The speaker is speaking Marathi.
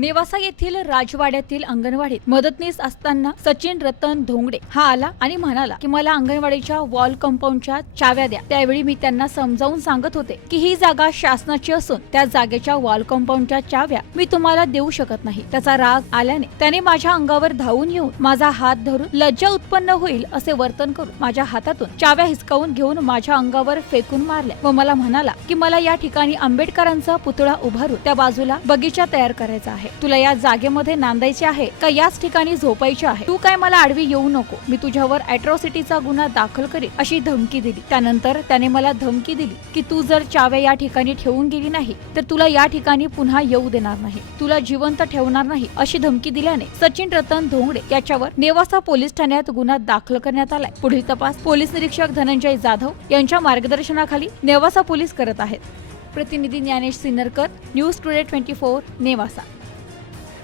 नेवासा येथील राजवाड्यातील अंगणवाडीत मदतनीस असताना सचिन रतन धोंगडे हा आला आणि म्हणाला की मला अंगणवाडीच्या वॉल कंपाऊंडच्या चाव्या द्या. त्यावेळी मी त्यांना समजावून सांगत होते की ही जागा शासनाची असून त्या जागेच्या वॉल कंपाऊंडच्या चाव्या मी तुम्हाला देऊ शकत नाही. त्याचा राग आल्याने त्याने माझ्या अंगावर धावून येऊन माझा हात धरून लज्जा उत्पन्न होईल असे वर्तन करून माझ्या हातातून चाव्या हिसकावून घेऊन माझ्या अंगावर फेकून मारल्या व मला म्हणाला की मला या ठिकाणी आंबेडकरांचा पुतळा उभारून त्या बाजूला बगीचा तयार करायचा आहे. तुला या जागेमध्ये नांदायचे आहे का याच ठिकाणी झोपायचे आहे? तू काय मला आडवी येऊ नको. मी तुझ्यावर अॅट्रॉसिटीचा गुन्हा दाखल करीन अशी धमकी दिली. त्यानंतर त्याने मला धमकी दिली की तू जर चाव्या या ठिकाणी ठेवून गेली नाही तर तुला या ठिकाणी पुन्हा येऊ देणार नाही. तुला जिवंत ठेवणार नाही अशी धमकी दिल्याने सचिन रतन धोंगडे याच्यावर नेवासा पोलीस ठाण्यात गुन्हा दाखल करण्यात आलाय. पुढील तपास पोलीस निरीक्षक धनंजय जाधव यांच्या मार्गदर्शनाखाली नेवासा पोलीस करत आहेत. प्रतिनिधी Dnyanesh Sinnarkar news today twenty four Newasa.